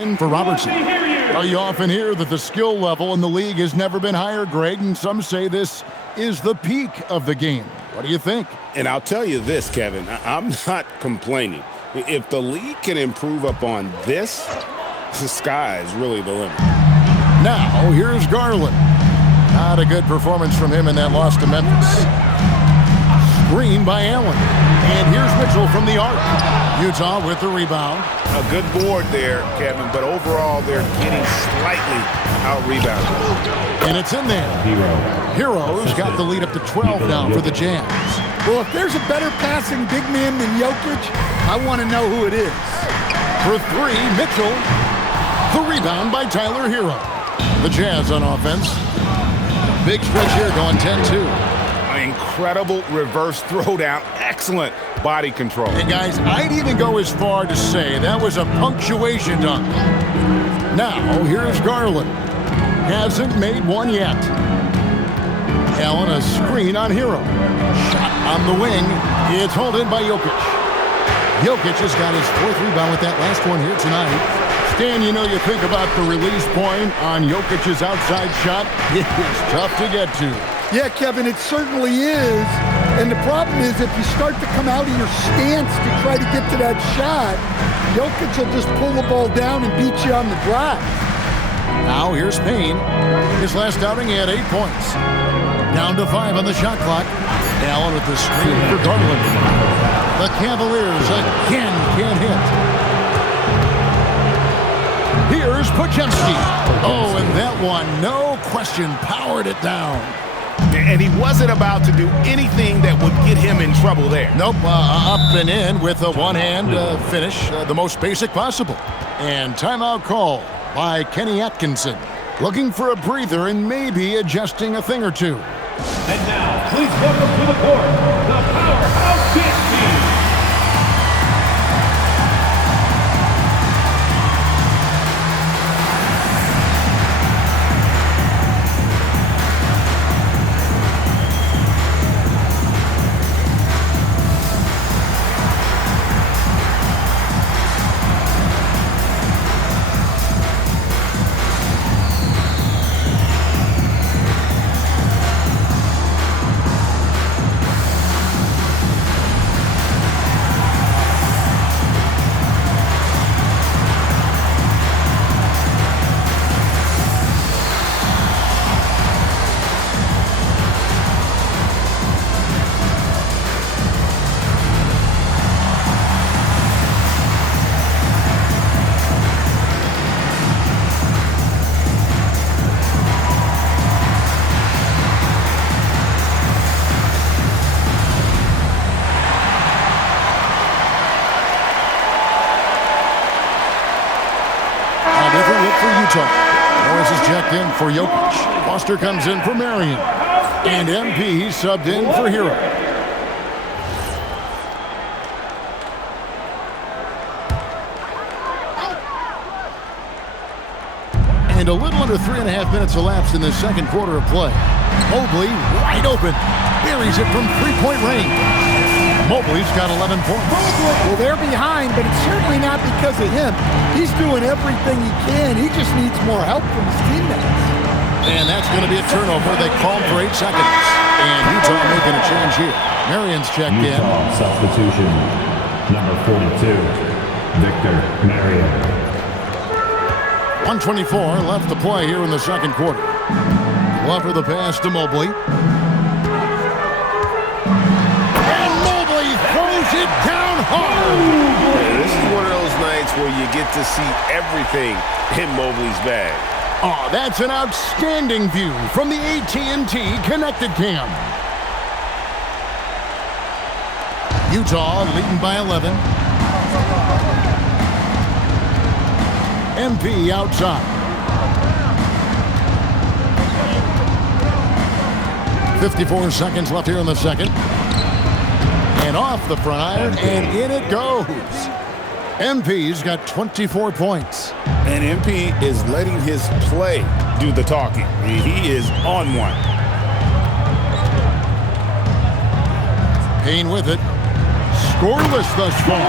For Robertson. You often hear that the skill level in the league has never been higher, Greg, and some say this is the peak of the game. What do you think? And I'll tell you this, Kevin, I'm not complaining. If the league can improve upon this, the sky is really the limit. Now, here's Garland. Not a good performance from him in that loss to Memphis. Screen by Allen. And here's Mitchell from the arc. Utah with the rebound. A good board there, Kevin, but overall they're getting slightly out-rebounded. And it's in there. Hero's got the lead up to 12 now for the Jazz. Well, if there's a better passing big man than Jokic, I want to know who it is. For three, Mitchell. The rebound by Tyler Hero. The Jazz on offense. Big stretch here going 10-2. Incredible reverse throwdown. Excellent body control. And guys, I'd even go as far to say that was a punctuation dunk. Now, here's Garland. Hasn't made one yet. Allen, a screen on Hero. Shot on the wing. It's hauled in by Jokic. Jokic has got his fourth rebound with that last one here tonight. Stan, you know, you think about the release point on Jokic's outside shot. It's tough to get to. Yeah, Kevin, it certainly is. And the problem is if you start to come out of your stance to try to get to that shot, Jokic will just pull the ball down and beat you on the drive. Now here's Payne. His last outing, he had 8 points. Down to 5 on the shot clock. Allen with the screen for Garland. The Cavaliers again can't hit. Here's Podziemski. Oh, and that one, no question, powered it down. And he wasn't about to do anything that would get him in trouble there. Nope, up and in with a one-hand finish, the most basic possible. And timeout call by Kenny Atkinson. Looking for a breather and maybe adjusting a thing or two. And now, please welcome to the court, the Powerhouse Dance Team. Morris is checked in for Jokic. Foster comes in for Marion. And MP subbed in for Hero. And a little under 3.5 minutes elapsed in the second quarter of play. Mobley wide open. Buries it from three-point range. Mobley's got 11 points. Well, they're behind, but it's certainly not because of him. He's doing everything he can. He just needs more help from his teammates. And that's going to be a turnover. They called for 8 seconds. And Utah making a change here. Marion's checked in. Substitution, number 42, Victor Marion. 1:24 left to play here in the second quarter. Glover the pass to Mobley. It down hard. This is one of those nights where you get to see everything in Mobley's bag. Oh, that's an outstanding view from the AT&T Connected Cam. Utah leading by 11. MP outside. 54 seconds left here in the second. And off the front iron, and in it goes. MP's got 24 points. And MP is letting his play do the talking. He is on one. Payne with it. Scoreless thus far.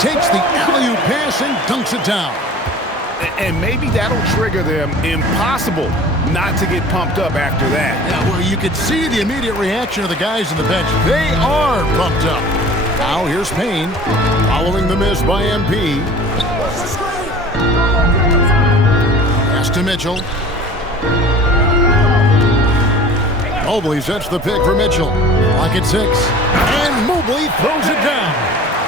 Takes the alley-oop pass and dunks it down. And maybe that'll trigger them. Impossible not to get pumped up after that. Yeah, well, you could see the immediate reaction of the guys on the bench. They are pumped up. Now here's Payne following the miss by MP. Pass to Mitchell. Mobley sets the pick for Mitchell. Clock at 6. And Mobley throws it down.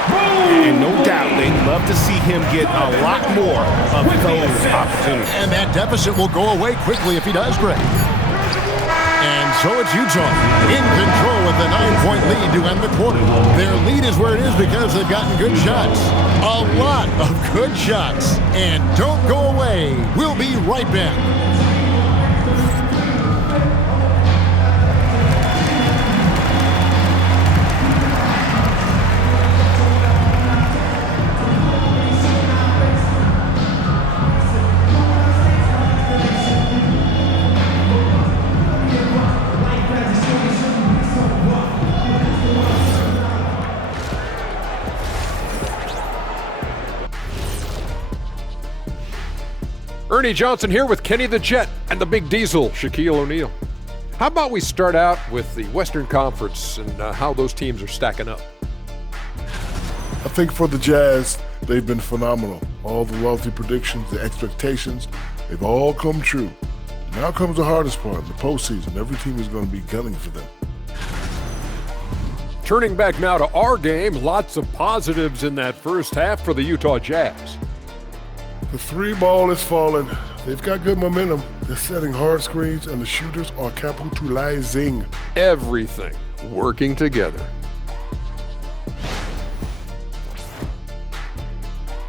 And no doubt they'd love to see him get a lot more of those opportunities. And that deficit will go away quickly if he does, Greg. And so it's Utah in control with a 9-point lead to end the quarter. Their lead is where it is because they've gotten good shots. A lot of good shots. And don't go away. We'll be right back. Ernie Johnson here with Kenny the Jet and the Big Diesel, Shaquille O'Neal. How about we start out with the Western Conference and how those teams are stacking up? I think for the Jazz, they've been phenomenal. All the lofty predictions, the expectations, they've all come true. Now comes the hardest part, the postseason. Every team is going to be gunning for them. Turning back now to our game, lots of positives in that first half for the Utah Jazz. The three ball is falling. They've got good momentum. They're setting hard screens, and the shooters are capitalizing. Everything working together.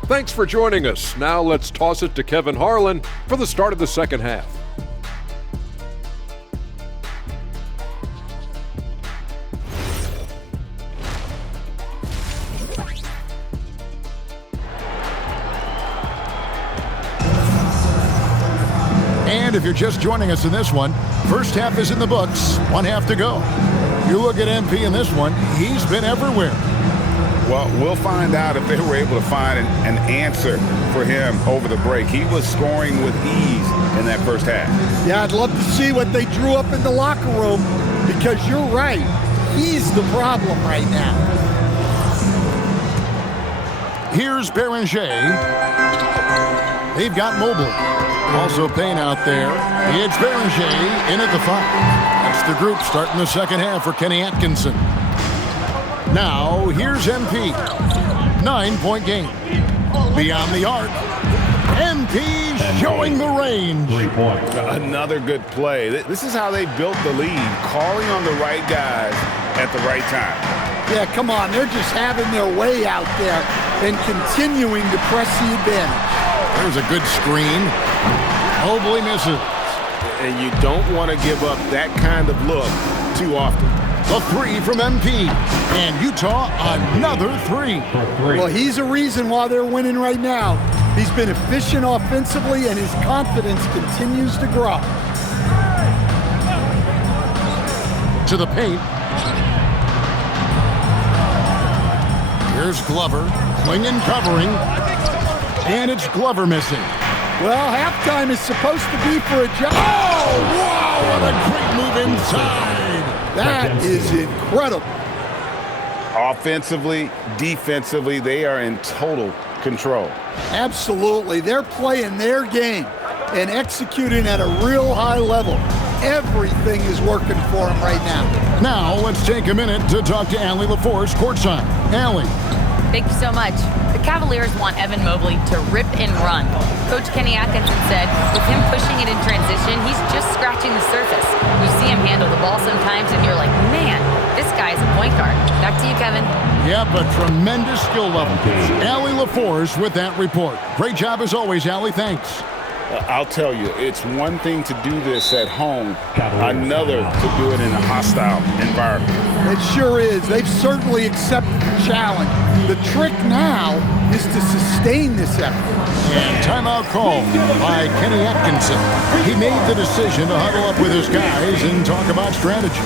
Thanks for joining us. Now let's toss it to Kevin Harlan for the start of the second half. And if you're just joining us in this one, first half is in the books, one half to go. You look at MP in this one, he's been everywhere. Well, we'll find out if they were able to find an answer for him over the break. He was scoring with ease in that first half. Yeah, I'd love to see what they drew up in the locker room because you're right. He's the problem right now. Here's Beringer. They've got Mobley. Also Payne out there. It's Beringer in at the 5. That's the group starting the second half for Kenny Atkinson. Now, here's MP. 9-point game. Beyond the arc. MP showing the range. 3 points. Another good play. This is how they built the lead, calling on the right guys at the right time. Yeah, come on. They're just having their way out there and continuing to press the advantage. There's a good screen. Mobley misses. And you don't want to give up that kind of look too often. The 3 from MP. And Utah, another 3. Well, he's a reason why they're winning right now. He's been efficient offensively, and his confidence continues to grow. To the paint. Here's Glover. Swinging, covering. And it's Glover missing. Well, halftime is supposed to be for a job. Oh, wow, what a great move inside. That is incredible. Offensively, defensively, they are in total control. Absolutely. They're playing their game and executing at a real high level. Everything is working for them right now. Now, let's take a minute to talk to Allie LaForce courtside. Allie. Thank you so much. The Cavaliers want Evan Mobley to rip and run. Coach Kenny Atkinson said with him pushing it in transition, he's just scratching the surface. You see him handle the ball sometimes and you're like, man, this guy's a point guard. Back to you, Kevin. Yeah, but tremendous skill level. Allie LaForce with that report. Great job as always, Allie. Thanks. I'll tell you, it's one thing to do this at home, another to do it in a hostile environment. It sure is. They've certainly accepted the challenge. The trick now is to sustain this effort. And timeout called by Kenny Atkinson. He made the decision to huddle up with his guys and talk about strategy.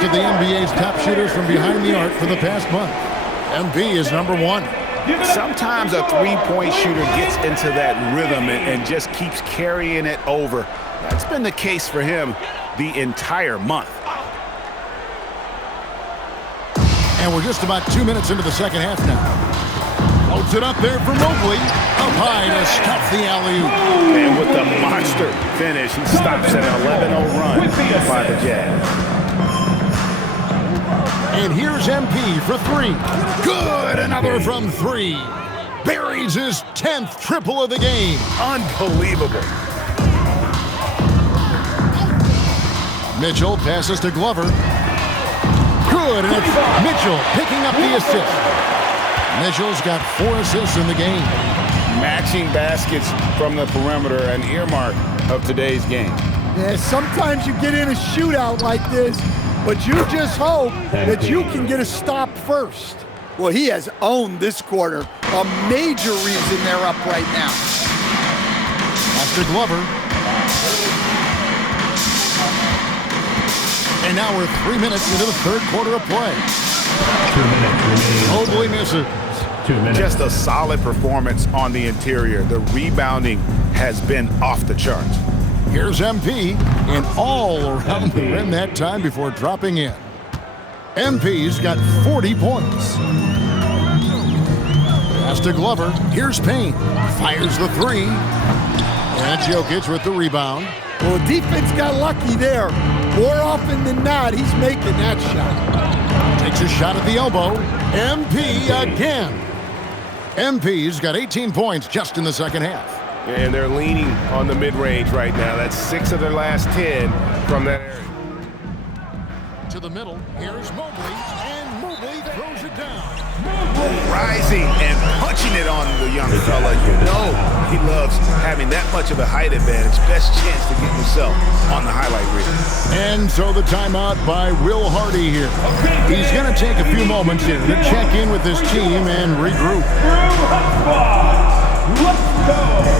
look at the NBA's top shooters from behind the arc for the past month. MP is number 1. Sometimes a three-point shooter gets into that rhythm and just keeps carrying it over. That's been the case for him the entire month. And we're just about 2 minutes into the second half now. Loads it up there for Mobley. Up high to stop the alley-oop. And with the monster finish, he stops at an 11-0 run by the Jazz. And here's MP for 3. Good, another from 3. Buries his 10th triple of the game. Unbelievable. Mitchell passes to Glover. Good, and it's Mitchell picking up the assist. Mitchell's got 4 assists in the game. Matching baskets from the perimeter, an earmark of today's game. Yeah, sometimes you get in a shootout like this, but you just hope that you can get a stop first. Well, he has owned this quarter. A major reason they're up right now. After Glover. And now we're 3 minutes into the third quarter of play. 2 minutes remaining. Mobley misses. 2 minutes. Just a solid performance on the interior. The rebounding has been off the charts. Here's MP, and all around the rim that time before dropping in. MP's got 40 points. Pass to Glover. Here's Payne. Fires the 3. And Jokic with the rebound. Well, defense got lucky there. More often than not, he's making that shot. Takes a shot at the elbow. MP again. MP's got 18 points just in the second half. And they're leaning on the mid-range right now. That's 6 of their last 10 from that area. To the middle, here's Mobley, and Mobley throws it down. Rising and punching it on the young fella. You know he loves having that much of a height advantage. Best chance to get himself on the highlight reel. And so the timeout by Will Hardy here. He's going to take a few moments here to check in with his team and regroup. Let's go!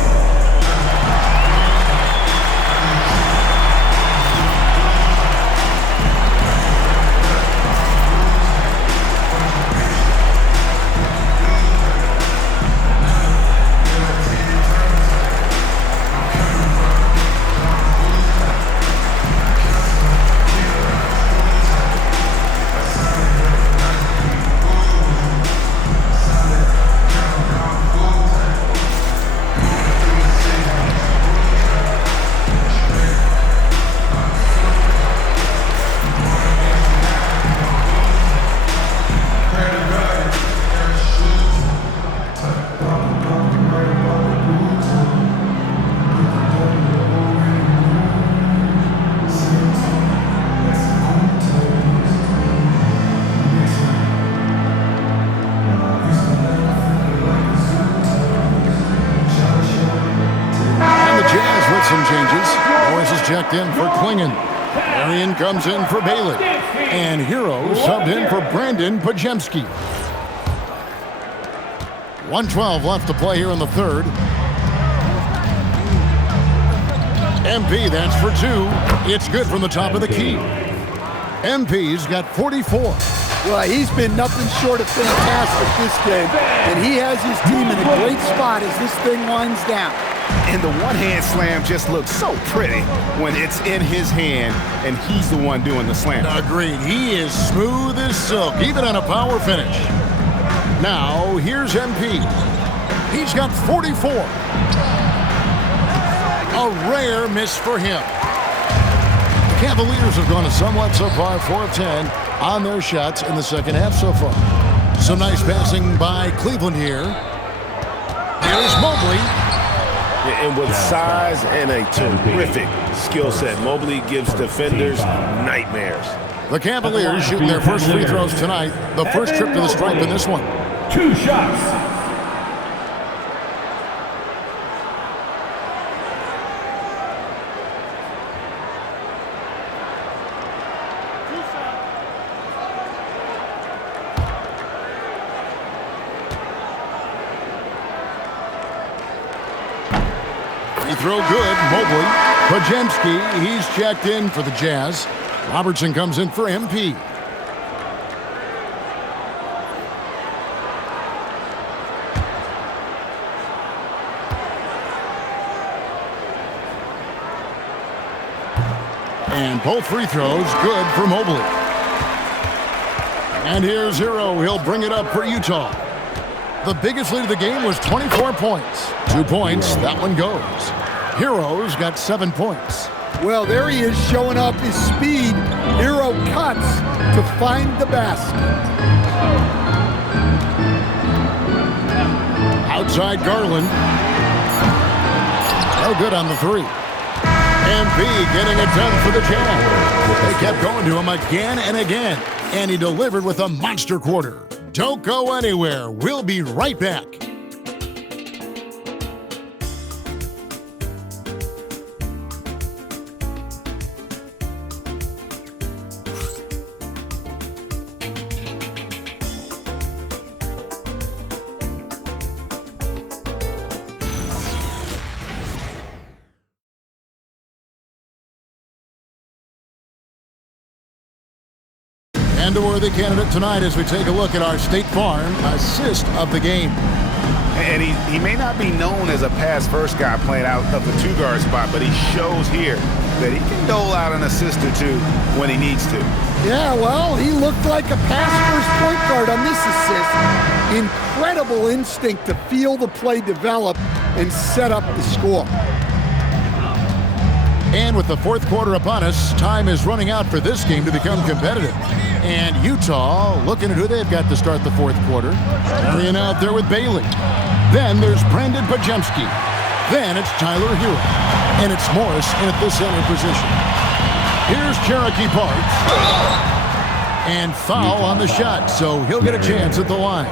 Some changes. Morris is checked in for Klingon. Arian comes in for Bailey. And Hero subbed in for Brandon Pajemski. 1:12 left to play here in the third. MP, that's for 2. It's good from the top of the key. MP's got 44. Well, he's been nothing short of fantastic this game. And he has his team in a great spot as this thing winds down. And the one-hand slam just looks so pretty when it's in his hand and he's the one doing the slam. Agreed. He is smooth as silk, even on a power finish. Now, here's MP. He's got 44. A rare miss for him. The Cavaliers have gone a somewhat subpar 4 of 10 on their shots in the second half so far. Some nice passing by Cleveland here. Here's Mobley. And with size and a terrific skill set, Mobley gives defenders nightmares. The Cavaliers shooting their first free throws tonight. The first trip to the stripe in this one. 2 shots. Free throw good, Mobley. Pajemski, he's checked in for the Jazz. Robertson comes in for MP. And both free throws good for Mobley. And here's Hero. He'll bring it up for Utah. The biggest lead of the game was 24 points. 2 points, that one goes. Hero's got 7 points. Well, there he is showing off his speed. Hero cuts to find the basket. Outside Garland. No good on the three. MP getting it done for the Jazz. They kept going to him again and again, and he delivered with a monster quarter. Don't go anywhere. We'll be right back. And a worthy candidate tonight as we take a look at our State Farm assist of the game. And he may not be known as a pass-first guy playing out of the two-guard spot, but he shows here that he can dole out an assist or two when he needs to. Yeah, well, he looked like a pass-first point guard on this assist. Incredible instinct to feel the play develop and set up the score. And with the fourth quarter upon us, time is running out for this game to become competitive. And Utah looking at who they've got to start the fourth quarter. Carrying out there with Bailey. Then there's Brandon Pajemski. Then it's Tyler Hero. And it's Morris in at the center position. Here's Cherokee Parks. And foul on the shot, so he'll get a chance at the line.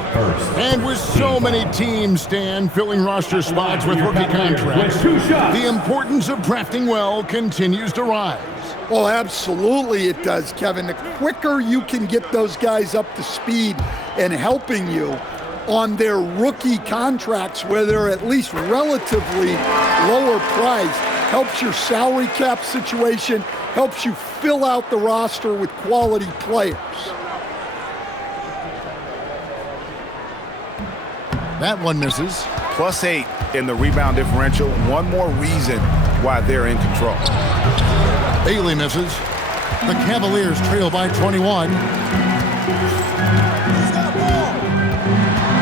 And with so many teams, Stan, filling roster spots with rookie contracts, the importance of drafting well continues to rise. Well, absolutely it does, Kevin. The quicker you can get those guys up to speed and helping you on their rookie contracts, where they're at least relatively lower priced, helps your salary cap situation, helps you fill out the roster with quality players. That one misses. +8 in the rebound differential. One more reason why they're in control. Bailey misses. The Cavaliers trail by 21.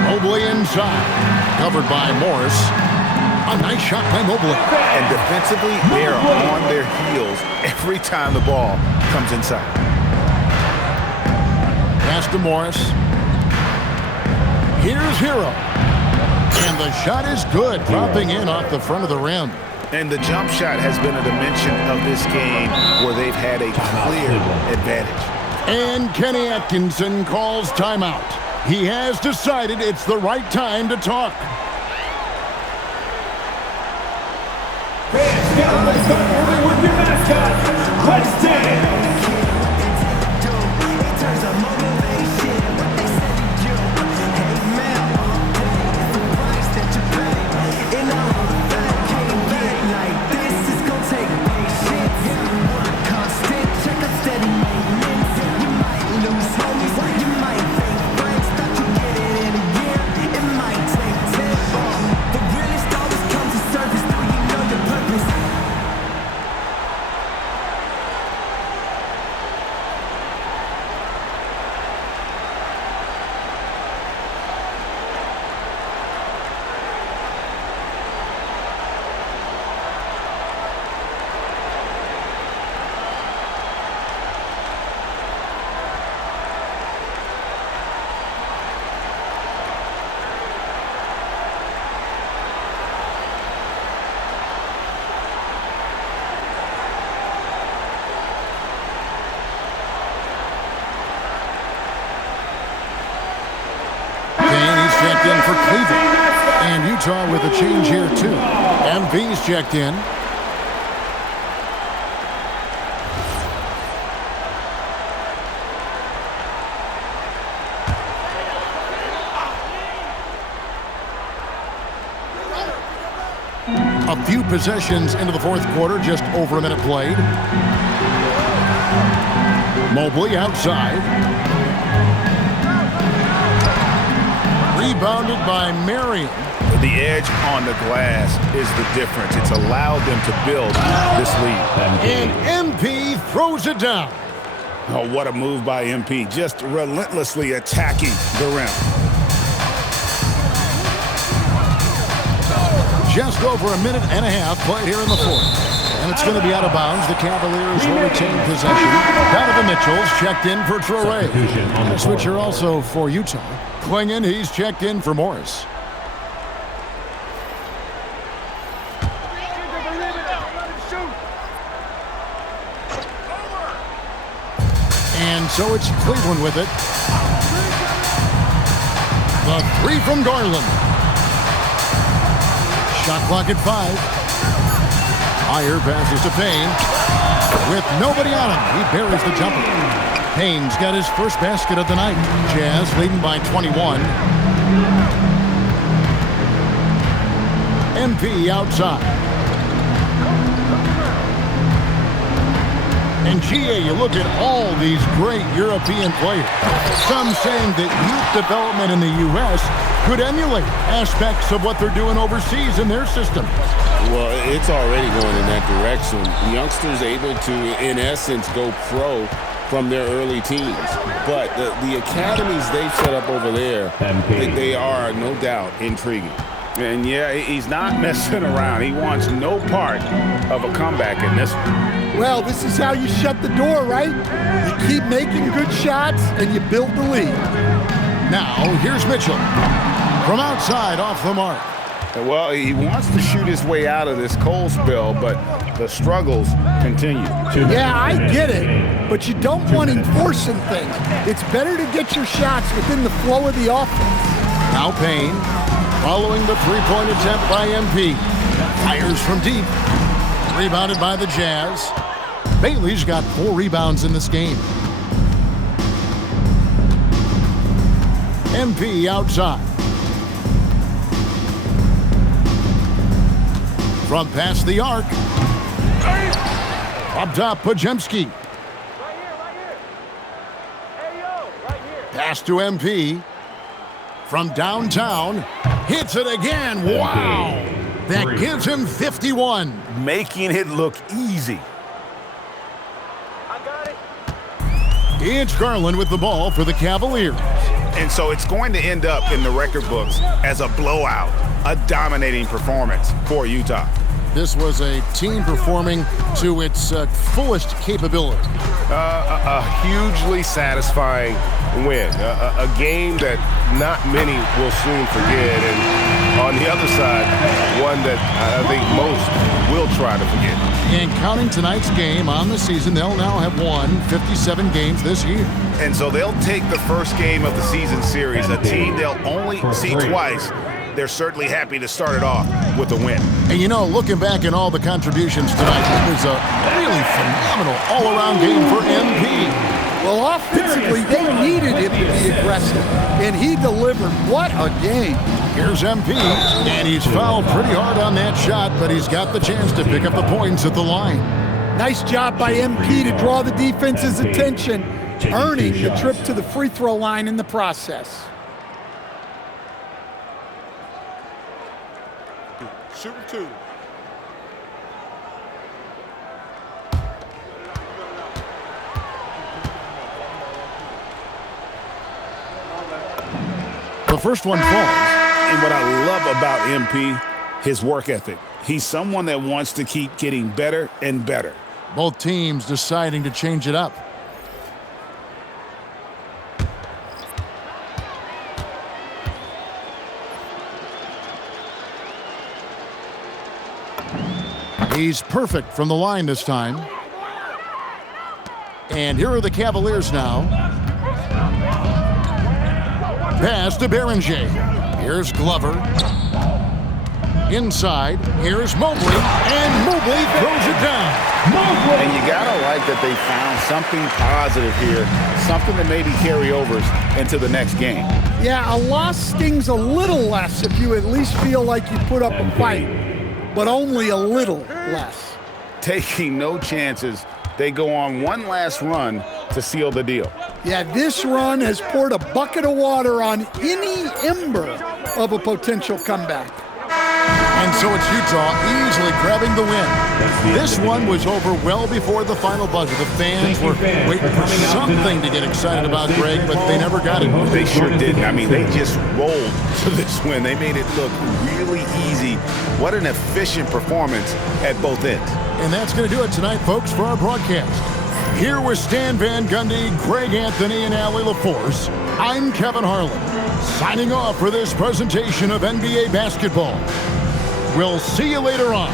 Mobley inside. Covered by Morris. A nice shot by Mobley. And defensively, they are on their heels every time the ball comes inside. Pass to Morris. Here's Hero. And the shot is good, dropping in off the front of the rim. And the jump shot has been a dimension of this game where they've had a clear advantage. And Kenny Atkinson calls timeout. He has decided it's the right time to talk. Fans, now let's start moving with your mascot. Let's dance. Checked in for Cleveland. And Utah with a change here, too. MV's checked in. A few possessions into the fourth quarter, just over a minute played. Mobley outside. Rebounded by Marion. The edge on the glass is the difference. It's allowed them to build this lead. And MP throws it down. Oh, what a move by MP. Just relentlessly attacking the rim. Just over a minute and a half played here in the fourth. And it's going to be out of bounds. The Cavaliers will retain possession. Donovan Mitchell's checked in for Traore. And a switcher also for Utah. Klingon, he's checked in for Morris. And so it's Cleveland with it. The three from Garland. Shot clock at 5. Meyer passes to Payne. With nobody on him, he buries the jumper. Payne's got his first basket of the night. Jazz leading by 21. MP outside. And GA, you look at all these great European players. Some saying that youth development in the U.S. could emulate aspects of what they're doing overseas in their system. Well, it's already going in that direction. Youngsters able to, in essence, go pro from their early teens. But the academies they've set up over there, they are, no doubt, intriguing. And yeah, he's not messing around. He wants no part of a comeback in this one. Well, this is how you shut the door, right? You keep making good shots and you build the lead. Now, here's Mitchell. From outside, off the mark. Well, he wants to shoot his way out of this cold spell, but the struggles continue. Yeah, I get it, but you don't want him forcing things. It's better to get your shots within the flow of the offense. Now Payne, following the three-point attempt by MP. Fires from deep. Rebounded by the Jazz. Bailey's got 4 rebounds in this game. MP outside. From past the arc. Up top, Podziemski. Pass to MP. From downtown. Hits it again. Wow. That gives him 51. Making it look easy. It's Garland with the ball for the Cavaliers. And so it's going to end up in the record books as a blowout, a dominating performance for Utah. This was a team performing to its fullest capability. A hugely satisfying win. A game that not many will soon forget. And on the other side, one that I think most will try to forget. And counting tonight's game on the season, they'll now have won 57 games this year. And so they'll take the first game of the season series, a team they'll only see twice. They're certainly happy to start it off with a win. And you know, looking back at all the contributions tonight, it was a really phenomenal all-around game for MP. Well, offensively, they needed him to be aggressive, and he delivered. What a game. Here's MP, and he's fouled pretty hard on that shot, but he's got the chance to pick up the points at the line. Nice job by MP to draw the defense's attention, earning the trip to the free throw line in the process. Shooting 2. The first one falls. And what I love about MP, his work ethic. He's someone that wants to keep getting better and better. Both teams deciding to change it up. He's perfect from the line this time. And here are the Cavaliers now. Pass to Beringer. Here's Glover. Inside, here's Mobley, and Mobley throws it down. And you gotta like that they found something positive here, something that maybe carry overs into the next game. Yeah, a loss stings a little less if you at least feel like you put up a fight, but only a little less. Taking no chances they go on one last run to seal the deal. Yeah, this run has poured a bucket of water on any ember of a potential comeback. And so it's Utah easily grabbing the win. This one was over well before the final buzzer. The fans were waiting for something to get excited about, Greg, but they never got it. They sure didn't. I mean, they just rolled to this win. They made it look really easy. What an efficient performance at both ends. And that's going to do it tonight, folks, for our broadcast. Here with Stan Van Gundy, Greg Anthony, and Allie LaForce, I'm Kevin Harlan, signing off for this presentation of NBA basketball. We'll see you later on.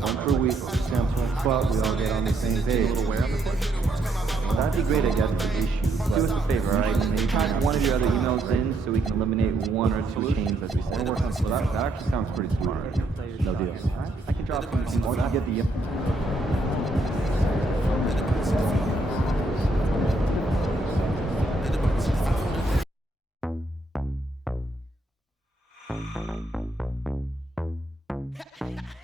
one per week, sample, but we all get on the same page. A little wear on the question? Well, that'd be great, I guess, for issues. Do us a favor, all right? Maybe type one of your other emails in so we can eliminate one or two chains as we said. Work on that actually sounds pretty smart. No deal. I can drop some more to get the Ha ha ha!